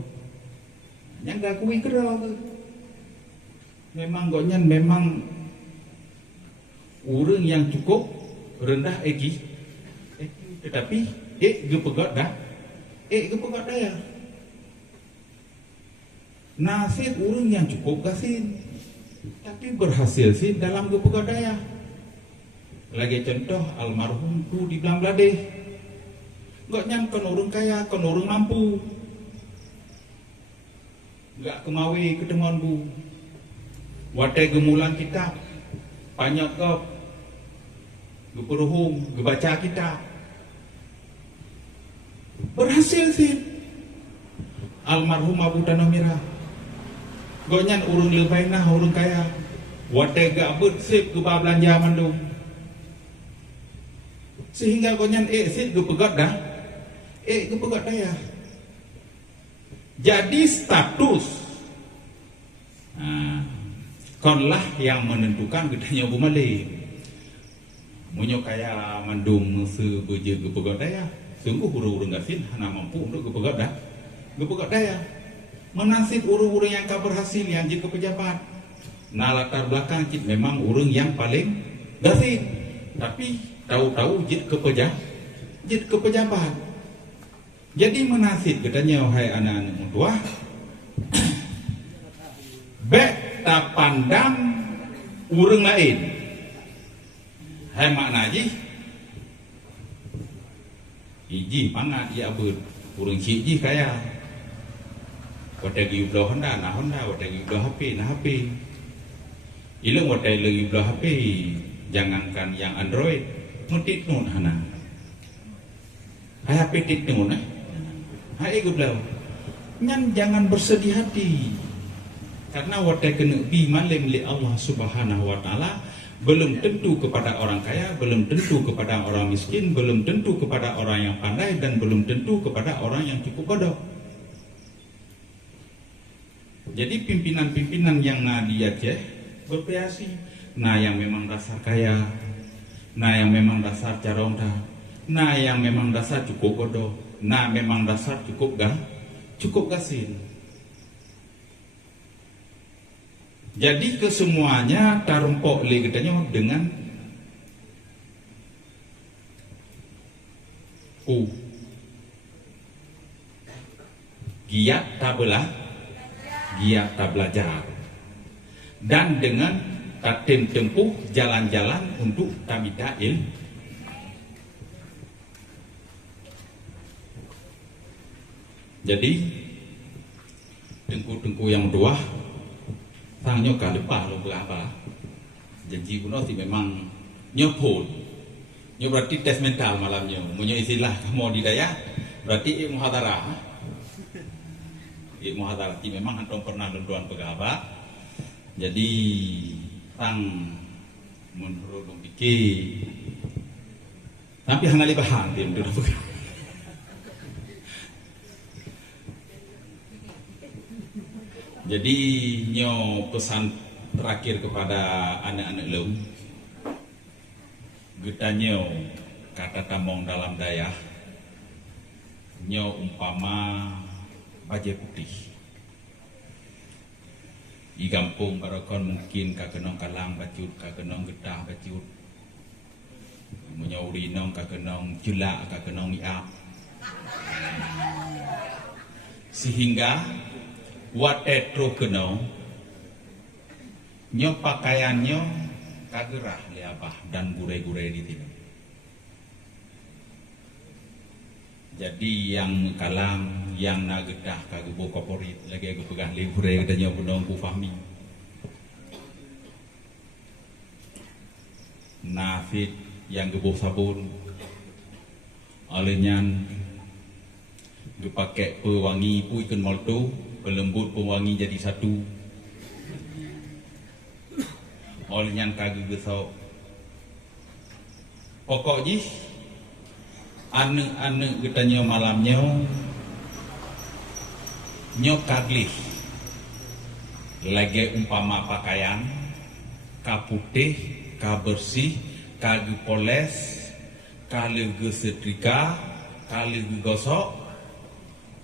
Yang gak kui kerau tu. Memang goknya memang orang yang cukup rendah EQ. Tetapi gepegat dah. Gepegat daya. Nasib orang yang cukup gasin. Tapi berhasil sih dalam kepegadaian. Lagi contoh almarhum tu di Bangladesh. Gak nyangkon orang kaya, kon orang mampu. Gak kemawi ketemuan bu. Watai gemulan kita, banyak ke geperuhung, gebaca kita. Berhasil sih. Almarhum Abu Tanah Mirah. Gonyan urung lebay nah urung kaya watai gak bersip ke belanja mandung sehingga gonyan sit ke pegat dah ke pegat daya jadi status konlah yang menentukan gedanya bumalik munyo kaya mandung sebeje ke pegat daya sungguh urung-urung gasin hana mampu untuk ke pegat dah ke pegat daya menasib urung-urung yang berhasil yang jadi pejabat. Nah latar belakang kita memang urung yang paling gasing. Tapi tahu-tahu jadi pejabat. Jadi menasib katanya wahai anak-anak muda. Bek tak pandang urung lain. Hai makna ji. Iji pangat ya ber urung ciji kaya. Watai gi ublah Honda, watai gi ublah HP, HP. Ilung watai lagi ublah HP, jangankan yang Android, mutit nun hana. Hai HP tit nun hai ublah. Nyan jangan bersedih hati. Karena watai kena bi malim li Allah Subhanahu wa taala belum tentu kepada orang kaya, belum tentu kepada orang miskin, belum tentu kepada orang yang pandai dan belum tentu kepada orang yang cukup bodoh. Jadi pimpinan-pimpinan yang di Aceh bervariasi. Nah yang memang dasar kaya, nah yang memang dasar carong dah, nah yang memang dasar cukup bodoh, nah memang dasar cukup gasin. Jadi kesemuanya tarumpok le katanya dengan giat tabelah, giat tak belajar, dan dengan tatim tempuh jalan-jalan untuk tabita ilmu. Jadi tengku-tengku yang dua tangnya kalepa lo berapa janji kuno sih memang nyopul berarti tes mental malamnya punya istilah kamu di daya berarti muhadharah memang antum pernah nonton pegawai. Jadi tang menurut pikir tapi hana libahan dia menurut pegawai. Jadi nyo pesan terakhir kepada anak-anak lem, getanyo kata tamong dalam dayah, nyo umpama bajai putih. Di kampung barakon mungkin kakenong kalang bacut, kakenong getah bacut, menyauri nong kakenong jelak, kakenong iap. Sehingga wat etro kenong nyo pakaiannya kagerah liabah dan gure-gure di sini. Jadi yang kalang, yang nagedah kagebo koporit lagi aku pegang libure katanya bunong ku fahmi. Nafid yang gebo sabun, alenyan dipakai pewangi pu ikan molto, pelembut pewangi jadi satu. Alenyan kagebo besok. Pokoknya ane getanya malamnya nyok kaglih lagi umpama pakaian ka putih, ka bersih, ka poles, ka lege setrika, ka lege gosok,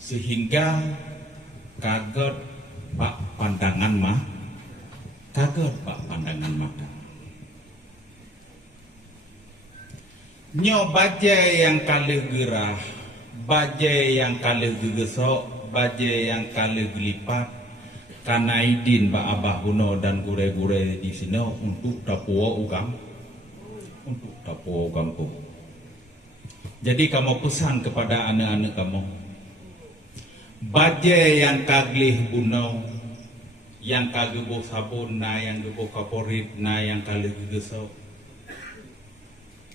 sehingga kaget pak pandangan mah, kaget pak pandangan mata. Nyo bajai yang kalih gerah, bajai yang kalih gegesok, bajai yang kalih gelipat, karena idin ba abah huno dan gure-gure di sini untuk tapuo ugam, untuk tapuo kampung. Jadi kamu pesan kepada anak-anak kamu, bajai yang kaglih bunau, yang kagebo sabun, na yang gebo kaporit, na yang kalih gegesok.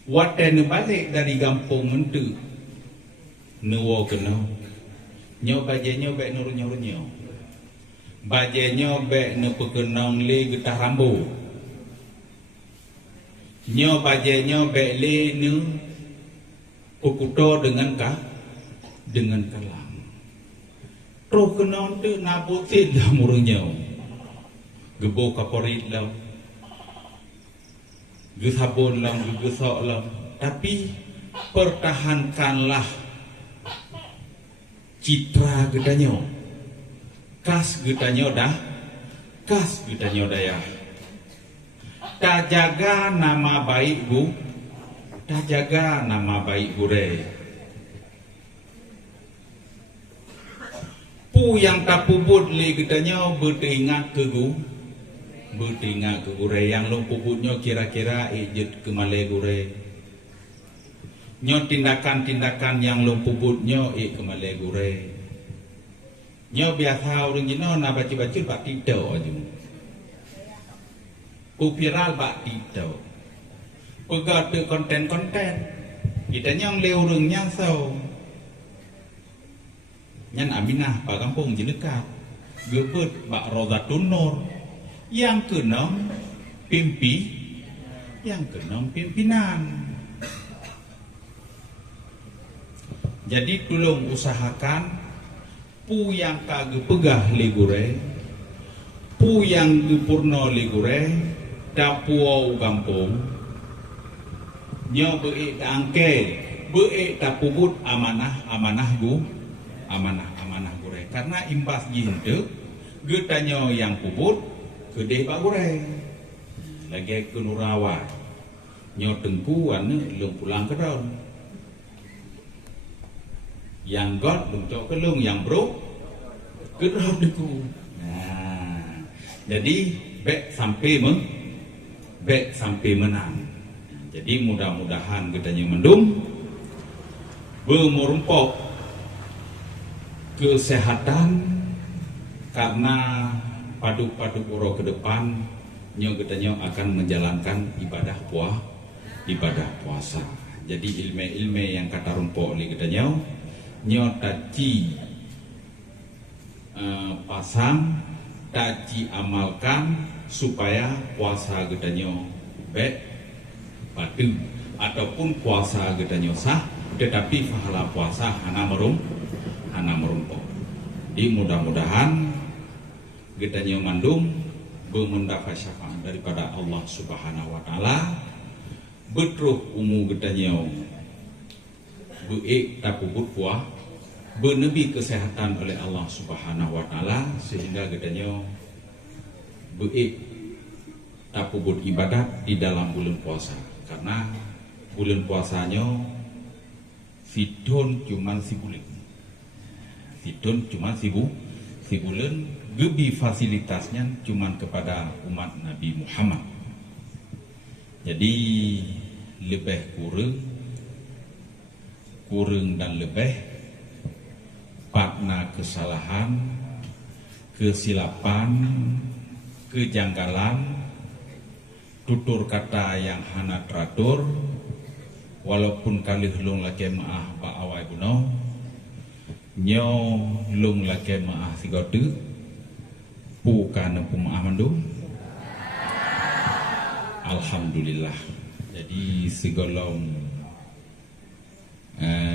Wate balik dari kampung mentu nuwo kena nyo baje nyo be nur nyo baje nyo be ne pekenong le getah rambu nyo baje nyo be le ne pukuto dengan kalang tro kenong tu nabutin lah murunyo gebo kaporit lah gesabun lang, gesok lang, tapi pertahankanlah citra gedanyo, kas gedanyo dah, kas gedanyo daya. Tak jaga nama baik bu, tak jaga nama baik gure. Pu yang tak puput li gedanyo beringat ke gu. Bertinggal ke gure yang lo puputnya kira-kira ijit ke malai gure. Nyo tindakan-tindakan yang lo puputnya ke malai gure. Nyo biasa orang jino na baca-baca bak tidau aja. Viral bak tidau. Pegat ke konten-konten. Kita nyong le orang nyang sau. Nyan Aminah pak kampung jenekat. Gebet bak Rozatun Nur. Yang kenong pimpinan. Jadi tolong usahakan pu yang kage pegah ligure, pu yang gepurno ligure, dapuo kampung, nyo beik angke, beik tapubut amanah gure. Karena imbas jinte, getanyo yang pubut gede pak gure lagi ke Nurawa nyo tengkuan lung pulang ke daun yang god lung cok ke lung yang bro ke daun deku. Nah jadi bek sampai menang. Jadi mudah-mudahan katanya mendung bermerumpok kesehatan karena padu-padu uro ke depan nyo katanya akan menjalankan ibadah puasa. Jadi ilmu yang kata rumpok li katanya nyo taci pasang taci amalkan supaya puasa katanya baik padu ataupun puasa katanya sah, tetapi pahala puasa hana merumpok. Di mudah-mudahan getanya mandung mendapat syafaat daripada Allah Subhanahu wa taala. Betruh umu getanya beik takubut puah benebi kesehatan oleh Allah Subhanahu wa taala, sehingga getanya beik takubut ibadat di dalam bulan puasa. Karena bulan puasanya fitun cuman si bulan. Fitun cuman si bulan, gebi fasilitasnya cuman kepada umat Nabi Muhammad. Jadi lebih kurang dan lebih partna kesalahan, kesilapan, kejanggalan, tutur kata yang hana teratur, walaupun kali hulung laki maah pak awai buno, nyo lung laki maah sigotu, bukan pemaah mandung. Alhamdulillah. Jadi segolong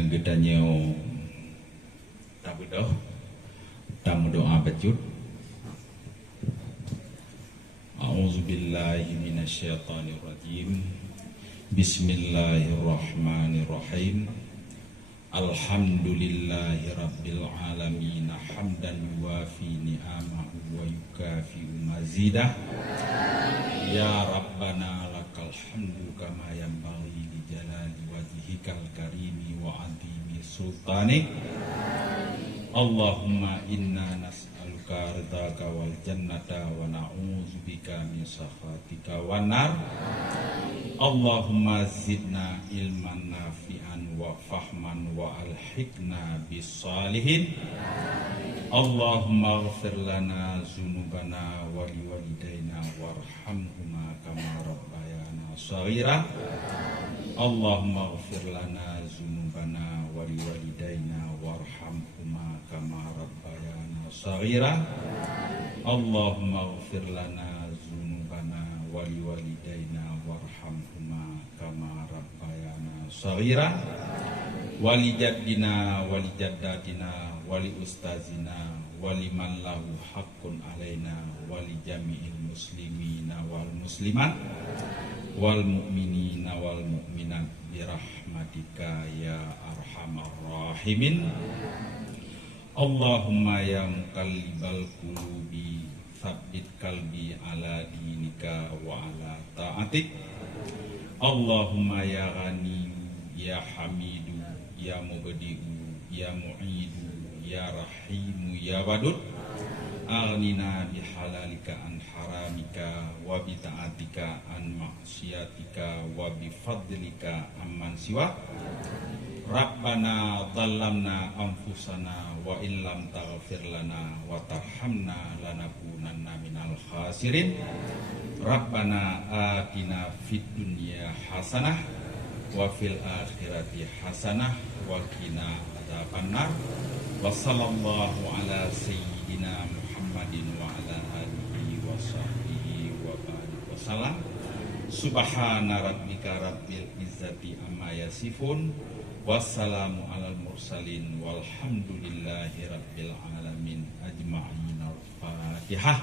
gedanya tabudoh tamu doa bacut. A'udzubillahi minasyaitonirrajim. Bismillahirrahmanirrahim. Alhamdulillahi rabbil alamin, hamdan yuwafi ni'amahu wa yukafi'u mazidah. Ya Rabbana lakal hamdu kama yanbaghi li jalali wajhikal karimi wa azimi sultanik. Allahumma inna nas'aluka ridhaka wal jannata wa na'udzubika min sakhatika wan nar. Allahumma zidna ilman nafi'an wa fahman wa alhiqna bis salihin. Allahumma ighfir lana dzunubana wa liwalidayna warhamhuma kama rabbayana shaghira. Allahumma ighfir lana dzunubana wa liwalidayna warhamhuma kama rabbayana shaghira. Allahumma ighfir lana dzunubana wa liwalidayna warhamhuma kama rabbayana shaghira. Wali jaddina wali jaddatina wali ustazina wali man lahu haqqun alaina wali jami'il muslimina wal muslimat wal mu'minina wal mu'minat birahmatika ya arhamar rahimin. Allahumma ya muqallibal qulubi tsabbit qalbi ala dinika wa ala ta'atik. Allahumma ya ghani ya hamidu ya mubdi'u ya mu'idu ya rahimu ya wadud. Aghnina bihalalika an haramika wa bi ta'atika an maksiatika wa bi fadlika amman siwa. Rabbana dhallamna anfusana wa illam taghfir lana wa tarhamna lanakunanna minal khasirin. Rabbana atina fid dunya hasanah wa fil akhirati hasanah wa qina adzabannar. Wa sallallahu ala sayyidina Muhammadin wa ala alihi wa sahbihi wa barik wa salam. Subhana rabbika rabbil izzati amma yasifun. Wassalamu alal mursalin walhamdulillahi rabbil alamin ajma'in. Al-Fatihah.